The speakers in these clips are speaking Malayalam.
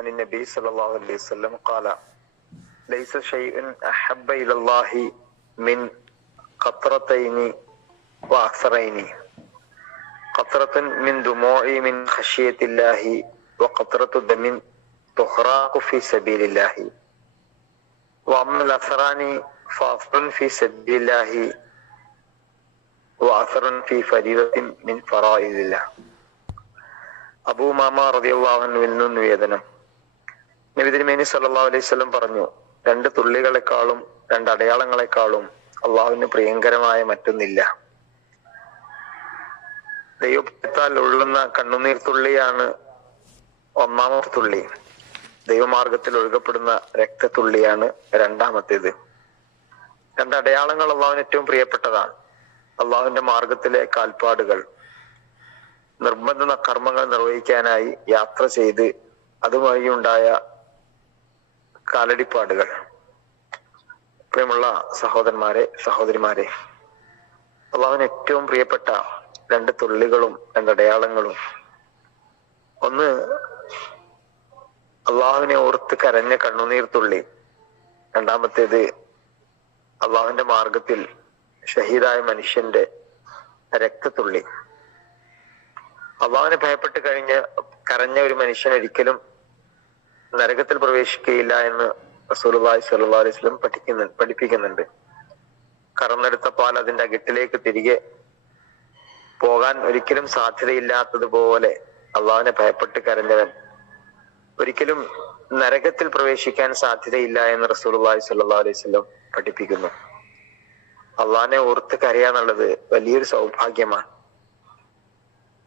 عن النبي صلى الله عليه وسلم قال ليس شيء أحب إلى الله من قطرتين وأكثرين قطرة من دموع من خشية الله وقطرة دم تخراق في سبيل الله وأما الأثران فأثر في سبيل الله وأثر في فريضة من فرائض الله അബൂ മാമ റതിയുള്ളാഹുവിൽ നിന്ന് നിവേദനം നബി സല്ലാ അലൈഹി പറഞ്ഞു രണ്ട് തുള്ളികളെക്കാളും രണ്ട് അടയാളങ്ങളെക്കാളും അള്ളാഹുവിന് പ്രിയങ്കരമായ മറ്റൊന്നില്ല. ദൈവത്താൽ ഒഴുകുന്ന കണ്ണുനീർ തുള്ളിയാണ് ഒന്നാമത്തെ തുള്ളി. ദൈവമാർഗത്തിൽ ഒഴുകപ്പെടുന്ന രക്തത്തുള്ളിയാണ് രണ്ടാമത്തേത്. രണ്ട് അടയാളങ്ങൾ അള്ളാഹുവിന് ഏറ്റവും പ്രിയപ്പെട്ടതാണ്. അള്ളാഹുവിന്റെ മാർഗത്തിലെ കാൽപ്പാടുകൾ. നിർബന്ധ കർമ്മങ്ങൾ നിർവഹിക്കാനായി യാത്ര ചെയ്ത് അതുവഴി ഉണ്ടായ കാലടിപ്പാടുകൾ. പ്രിയമുള്ള സഹോദരന്മാരെ സഹോദരിമാരെ അള്ളാഹുവിന് ഏറ്റവും പ്രിയപ്പെട്ട രണ്ട് തുള്ളികളും രണ്ട് അടയാളങ്ങളും. ഒന്ന് അള്ളാഹുവിനെ ഓർത്ത് കരഞ്ഞ കണ്ണുനീർ തുള്ളി. രണ്ടാമത്തേത് അള്ളാഹുവിന്റെ മാർഗത്തിൽ ഷഹീദായ മനുഷ്യന്റെ രക്തത്തുള്ളി. അള്ളാഹുവിനെ ഭയപ്പെട്ട് കഴിഞ്ഞ കരഞ്ഞ ഒരു മനുഷ്യൻ ഒരിക്കലും നരകത്തിൽ പ്രവേശിക്കുകയില്ല എന്ന് റസൂലുള്ളാഹി സ്വല്ലല്ലാഹു അലൈഹി വസല്ലം പഠിക്കുന്നു പഠിപ്പിക്കുന്നുണ്ട്. കറന്നെടുത്ത പാൽ അതിന്റെ അകിട്ടിലേക്ക് തിരികെ പോകാൻ ഒരിക്കലും സാധ്യതയില്ലാത്തതുപോലെ അള്ളാഹുവിനെ ഭയപ്പെട്ട് കരഞ്ഞവൻ ഒരിക്കലും നരകത്തിൽ പ്രവേശിക്കാൻ സാധ്യതയില്ല എന്ന് റസൂലുള്ളാഹി സ്വല്ലല്ലാഹു അലൈഹി വസല്ലം പഠിപ്പിക്കുന്നു. അള്ളാഹിനെ ഓർത്ത് കരയാന്നുള്ളത് വലിയൊരു സൗഭാഗ്യമാണ്.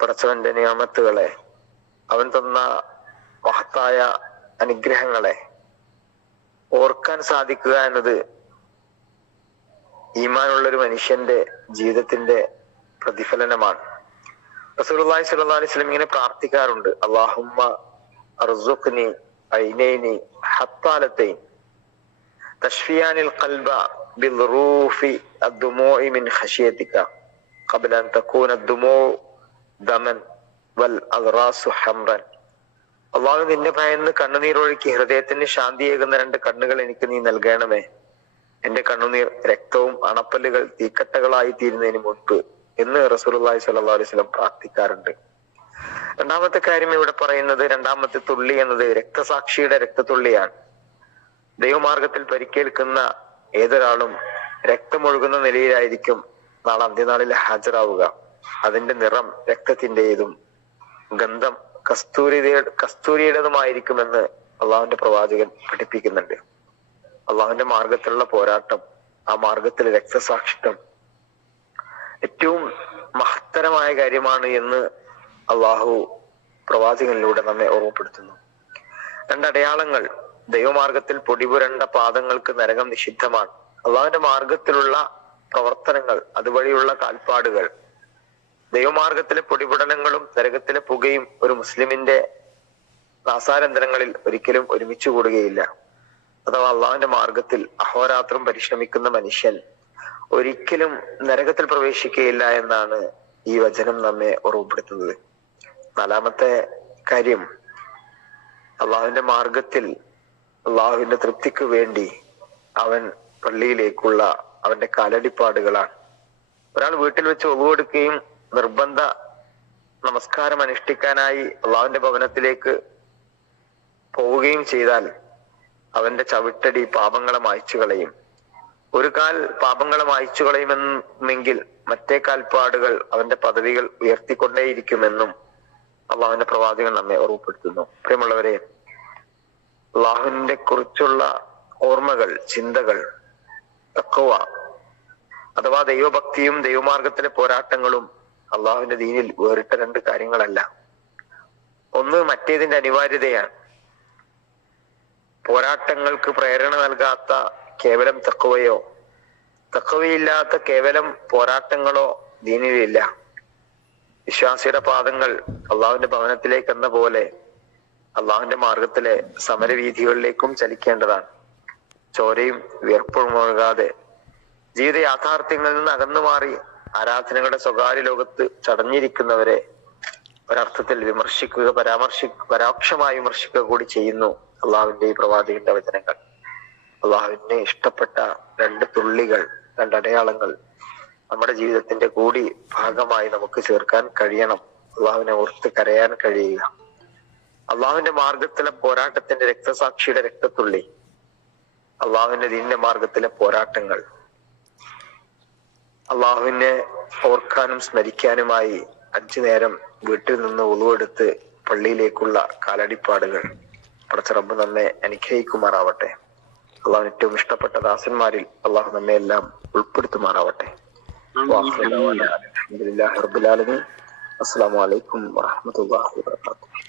പടച്ചവന്റെ നിയമത്തുകളെ അവൻ തന്ന മഹത്തായ അനുഗ്രഹങ്ങളെ ഓർക്കാൻ സാധിക്കുക എന്നത് ഈമാനുള്ള ഒരു മനുഷ്യന്റെ ജീവിതത്തിന്റെ പ്രതിഫലനമാണ് റസൂലുള്ളാഹി സ്വല്ലല്ലാഹു അലൈഹി വസല്ലം ഇങ്ങനെ പ്രാർത്ഥിക്കാറുണ്ട് അല്ലാഹുമ്മ അർസുഖ്നി ഐനൈനി ഹത്താലത്തൈൻ തഷ്ഫിയാനിൽ ഖൽബ ബിൽറൂഫി الدموع من خشيتك قبل أن تكون الدموع ദമൻ വൽ അദ്റാസു ഹംറൻ അള്ളാഹു നിന്നെ ഭയന്ന് കണ്ണുനീരൊഴുക്കി ഹൃദയത്തിന് ശാന്തിയേകുന്ന രണ്ട് കണ്ണുകൾ എനിക്ക് നീ നൽകണമേ. എന്റെ കണ്ണുനീർ രക്തവും അണപ്പല്ലുകൾ തീക്കട്ടകളായി തീരുന്നതിന് മുൻപ് എന്ന് സ്വല്ലല്ലാഹു അലൈഹി വസല്ലം പ്രാർത്ഥിക്കാറുണ്ട്. രണ്ടാമത്തെ കാര്യം ഇവിടെ പറയുന്നത് രണ്ടാമത്തെ തുള്ളി എന്നത് രക്തസാക്ഷിയുടെ രക്തത്തുള്ളിയാണ്. ദൈവമാർഗത്തിൽ പരിക്കേൽക്കുന്ന ഏതൊരാളും രക്തമൊഴുകുന്ന നിലയിലായിരിക്കും നാളെ അന്ത്യനാളിൽ ഹാജരാവുക. അതിന്റെ നിറം രക്തത്തിന്റേതും ഗന്ധം കസ്തൂരിയുടെ കസ്തൂരിയുടേതുമായിരിക്കുമെന്ന് അള്ളാഹുവിന്റെ പ്രവാചകൻ പഠിപ്പിക്കുന്നുണ്ട്. അള്ളാഹുവിന്റെ മാർഗത്തിലുള്ള പോരാട്ടം ആ മാർഗത്തിലെ രക്തസാക്ഷിത്വം ഏറ്റവും മഹത്തരമായ കാര്യമാണ് എന്ന് അള്ളാഹു പ്രവാചകനിലൂടെ നമ്മെ ഓർമ്മപ്പെടുത്തുന്നു. രണ്ടടയാളങ്ങൾ ദൈവമാർഗത്തിൽ പൊടിപുരണ്ട പാദങ്ങൾക്ക് നരകം നിഷിദ്ധമാണ്. അള്ളാഹുവിന്റെ മാർഗത്തിലുള്ള പ്രവർത്തനങ്ങൾ അതുവഴിയുള്ള കാൽപ്പാടുകൾ ദൈവമാർഗത്തിലെ പൊടിപടലങ്ങളും നരകത്തിലെ പുകയും ഒരു മുസ്ലിമിന്റെ നാസാരന്തരങ്ങളിൽ ഒരിക്കലും ഒരുമിച്ച് കൂടുകയില്ല. അഥവാ അള്ളാഹുവിന്റെ മാർഗത്തിൽ അഹോരാത്രം പരിശ്രമിക്കുന്ന മനുഷ്യൻ ഒരിക്കലും നരകത്തിൽ പ്രവേശിക്കുകയില്ല എന്നാണ് ഈ വചനം നമ്മെ ഓർമ്മപ്പെടുത്തുന്നത്. നാലാമത്തെ കാര്യം അള്ളാഹുവിന്റെ മാർഗത്തിൽ അള്ളാഹുവിന്റെ തൃപ്തിക്ക് വേണ്ടി അവൻ പള്ളിയിലേക്കുള്ള അവന്റെ കാലടിപ്പാടുകളാണ്. ഒരാൾ വീട്ടിൽ വെച്ച് ഒവുകൊടുക്കുകയും നിർബന്ധ നമസ്കാരം അനുഷ്ഠിക്കാനായി അള്ളാഹുവിന്റെ ഭവനത്തിലേക്ക് പോവുകയും ചെയ്താൽ അവന്റെ ചവിട്ടടി പാപങ്ങളെ മായ്ച്ചു കളയും. ഒരു കാൽ പാപങ്ങളെ മായ്ച്ചു കളയുമെന്നെങ്കിൽ മറ്റേ കാൽപ്പാടുകൾ അവന്റെ പദവികൾ ഉയർത്തിക്കൊണ്ടേയിരിക്കുമെന്നും അള്ളാഹുവിന്റെ പ്രവാചകൻ നമ്മെ ഓർമ്മപ്പെടുത്തുന്നു. പ്രിയമുള്ളവരെ അള്ളാഹുവിനെ കുറിച്ചുള്ള ഓർമ്മകൾ ചിന്തകൾ തക്കവ അഥവാ ദൈവഭക്തിയും ദൈവമാർഗത്തിലെ പോരാട്ടങ്ങളും അള്ളാഹുവിന്റെ ദീനിൽ വേറിട്ട രണ്ട് കാര്യങ്ങളല്ല. ഒന്ന് മറ്റേതിന്റെ അനിവാര്യതയാണ്. പോരാട്ടങ്ങൾക്ക് പ്രേരണ നൽകാത്ത കേവലം തക്കവയോ തക്കവയില്ലാത്ത കേവലം പോരാട്ടങ്ങളോ ദീനിലില്ല. വിശ്വാസിയുടെ പാദങ്ങൾ അള്ളാഹുവിന്റെ ഭവനത്തിലേക്ക് എന്ന പോലെ അള്ളാഹുവിന്റെ മാർഗത്തിലെ സമരവീഥികളിലേക്കും ചലിക്കേണ്ടതാണ്. ചോരയും വിയർപ്പും ഒഴുകാതെ ജീവിത യാഥാർത്ഥ്യങ്ങളിൽ നിന്ന് അകന്നു മാറി ആരാധനകളുടെ സ്വകാര്യ ലോകത്ത് ചടഞ്ഞിരിക്കുന്നവരെ ഒരർത്ഥത്തിൽ വിമർശിക്കുക പരാമർശി പരോക്ഷമായി വിമർശിക്കുക കൂടി ചെയ്യുന്നു അള്ളാഹുവിന്റെ ഈ പ്രവാചകന്റെ വചനങ്ങൾ. അള്ളാഹുവിന് ഇഷ്ടപ്പെട്ട രണ്ട് തുള്ളികൾ രണ്ട് അടയാളങ്ങൾ നമ്മുടെ ജീവിതത്തിന്റെ കൂടി ഭാഗമായി നമുക്ക് ചേർക്കാൻ കഴിയണം. അള്ളാഹുവിനെ ഓർത്ത് കരയാൻ കഴിയുക. അള്ളാഹുവിന്റെ മാർഗത്തിലെ പോരാട്ടത്തിന്റെ രക്തസാക്ഷിയുടെ രക്തത്തുള്ളി. അള്ളാഹുവിന്റെ ദീന്റെ മാർഗത്തിലെ പോരാട്ടങ്ങൾ. അള്ളാഹുവിനെ ഓർക്കാനും സ്മരിക്കാനുമായി അഞ്ചു നേരം വീട്ടിൽ നിന്ന് ഉളുവെടുത്ത് പള്ളിയിലേക്കുള്ള കാലടിപ്പാടുകൾ പടച്ച റബ്ബ് നമ്മെ അനുഗ്രഹിക്കുമാറാവട്ടെ. അള്ളാഹു ഏറ്റവും ഇഷ്ടപ്പെട്ട ദാസന്മാരിൽ അള്ളാഹു നമ്മെ എല്ലാം ഉൾപ്പെടുത്തുമാറാവട്ടെ. അസ്സാം വലൈക്കും റബ്ബിൽ ആലമീൻ.